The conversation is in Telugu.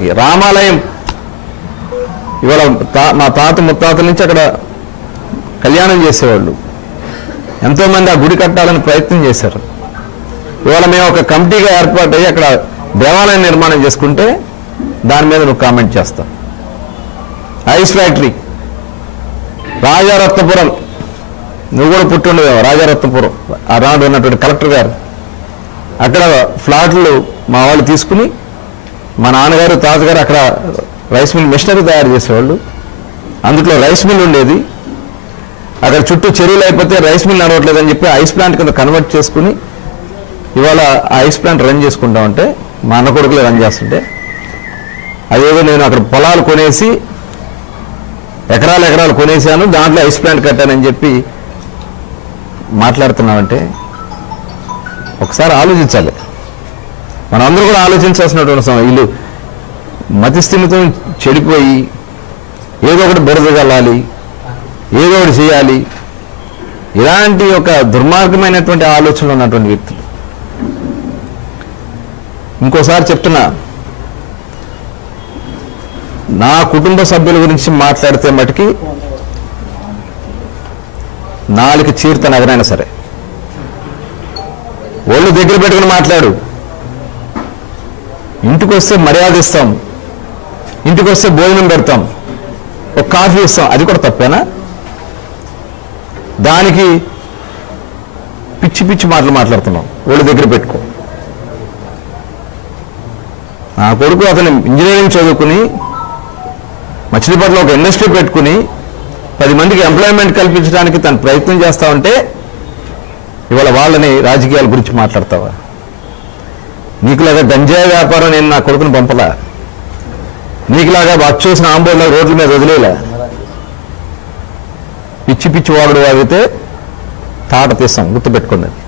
ఇప్పటికీ రామాలయం. ఇవాళ మా తాత ముత్తాతల నుంచి అక్కడ కళ్యాణం చేసేవాళ్ళు. ఎంతోమంది ఆ గుడి కట్టాలని ప్రయత్నం చేశారు. ఇవాళ మేము ఒక కమిటీగా ఏర్పాటయ్యి అక్కడ దేవాలయం నిర్మాణం చేసుకుంటే దాని మీద నువ్వు కామెంట్ చేస్తా ఐస్ ఫ్యాక్టరీ. రాజారత్నపురం. నువ్వు కూడా పుట్టుండేవా? రాజారత్నపురం. ఆనాడు ఉన్నటువంటి కలెక్టర్ గారు. అక్కడ ఫ్లాట్లు మా వాళ్ళు తీసుకుని మా నాన్నగారు తాతగారు అక్కడ రైస్ మిల్ మిషనరీ తయారు చేసేవాళ్ళు. అందులో రైస్ మిల్ ఉండేది. అక్కడ చుట్టూ చెరువులు అయిపోతే రైస్ మిల్ నడవట్లేదని చెప్పి ఐస్ ప్లాంట్ కింద కన్వర్ట్ చేసుకుని ఇవాళ ఆ ఐస్ ప్లాంట్ రన్ చేసుకుంటా ఉంటే మా అన్న కొడుకులే రన్ చేస్తుంటే అదేదో నేను అక్కడ పొలాలు కొనేసి ఎకరాలు ఎకరాలు కొనేసాను దాంట్లో ఐస్ ప్లాంట్ కట్టానని చెప్పి మాట్లాడుతున్నామంటే ఒకసారి ఆలోచించాలి. మనందరూ కూడా ఆలోచించాల్సినటువంటి సమయం. వీళ్ళు మతిస్థిమితం చెడిపోయి ఏదో ఒకటి బురదగలాలి ఏదో ఒకటి చేయాలి. ఇలాంటి ఒక దుర్మార్గమైనటువంటి ఆలోచనలు ఉన్నటువంటి వ్యక్తులు. ఇంకోసారి చెప్తున్నా నా కుటుంబ సభ్యుల గురించి మాట్లాడితే మటుకి నాలుగు చీర్త నగరైనా సరే. ఒళ్ళు దగ్గర పెట్టుకుని మాట్లాడు. ఇంటికి వస్తే మర్యాద ఇస్తాం. ఇంటికి వస్తే భోజనం పెడతాం. ఒక కాఫీ ఇస్తాం. అది కూడా తప్పేనా? దానికి పిచ్చి పిచ్చి మాటలు మాట్లాడుతున్నాం. ఒళ్ళు దగ్గర పెట్టుకో. నా కొడుకు అతను ఇంజనీరింగ్ చదువుకుని మచిలీపట్నంలో ఒక ఇండస్ట్రీ పెట్టుకుని పది మందికి ఎంప్లాయ్మెంట్ కల్పించడానికి తను ప్రయత్నం చేస్తా ఉంటే ఇవాళ వాళ్ళని రాజకీయాల గురించి మాట్లాడతావా? నీకులాగా గంజాయి వ్యాపారం నేను నా కొడుకుని పంపలా? నీకులాగా చూసిన ఆంబోళ్ళ రోడ్ల మీద వదిలేలా? పిచ్చి పిచ్చి వాగుడు వాగితే తాట తీస్తాం గుర్తుపెట్టుకున్నది